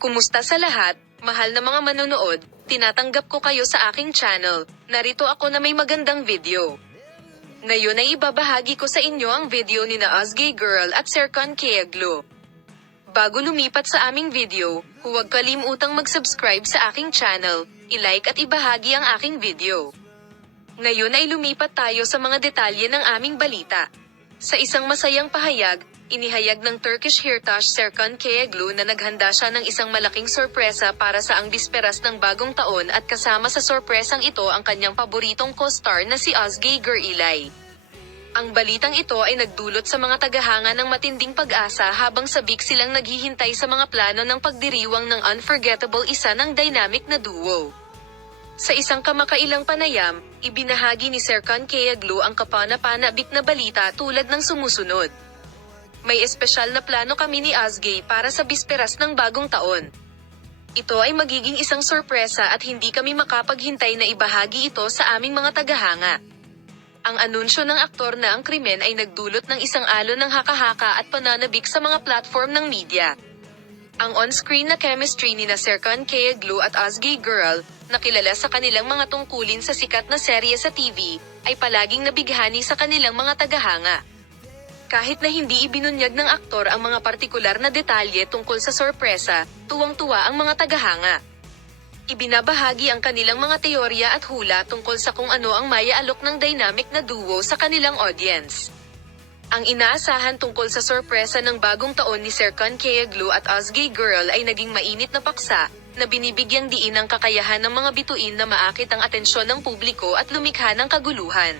Kumusta sa lahat, mahal na mga manonood, tinatanggap ko kayo sa aking channel. Narito ako na may magandang video. Ngayon ay ibabahagi ko sa inyo ang video ni na Ozgay Girl at Serkan Keaglo. Bago lumipat sa aming video, huwag kalimutang mag-subscribe sa aking channel, i-like at ibahagi ang aking video. Ngayon ay lumipat tayo sa mga detalye ng aming balita. Sa isang masayang pahayag, inihayag ng Turkish Hirtaş Serkan Keaglo na naghanda siya ng isang malaking sorpresa para sa ang bisperas ng bagong taon at kasama sa sorpresang ito ang kanyang paboritong co-star na si Ozgay Girl. Ang balitang ito ay nagdulot sa mga tagahanga ng matinding pag-asa habang sabik silang naghihintay sa mga plano ng pagdiriwang ng unforgettable isa ng dynamic na duo. Sa isang kamakailang panayam, ibinahagi ni Serkan Keaglo ang kapana-panabik na balita tulad ng sumusunod. May espesyal na plano kami ni Ozgay para sa bisperas ng bagong taon. Ito ay magiging isang sorpresa at hindi kami makapaghintay na ibahagi ito sa aming mga tagahanga. Ang anunsyo ng aktor na ang krimen ay nagdulot ng isang alon ng haka-haka at pananabik sa mga platform ng media. Ang on-screen na chemistry ni na Serkan Keaglo at Ozgay Girl, na kilala sa kanilang mga tungkulin sa sikat na serye sa TV, ay palaging nabighani sa kanilang mga tagahanga. Kahit na hindi ibinunyag ng aktor ang mga partikular na detalye tungkol sa sorpresa, tuwang-tuwa ang mga tagahanga. Ibinabahagi ang kanilang mga teorya at hula tungkol sa kung ano ang maya-alok ng dynamic na duo sa kanilang audience. Ang inaasahan tungkol sa sorpresa ng bagong taon ni Serkan Keaglo at Ozgay Girl ay naging mainit na paksa, na binibigyang diin ang kakayahan ng mga bituin na maakit ang atensyon ng publiko at lumikha ng kaguluhan.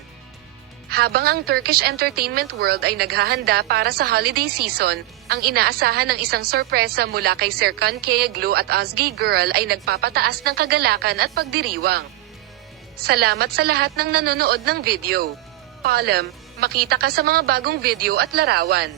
Habang ang Turkish entertainment world ay naghahanda para sa holiday season, ang inaasahan ng isang sorpresa mula kay Serkan Keaglo at Ozgay Girl ay nagpapataas ng kagalakan at pagdiriwang. Salamat sa lahat ng nanonood ng video. Paalam, makita ka sa mga bagong video at larawan.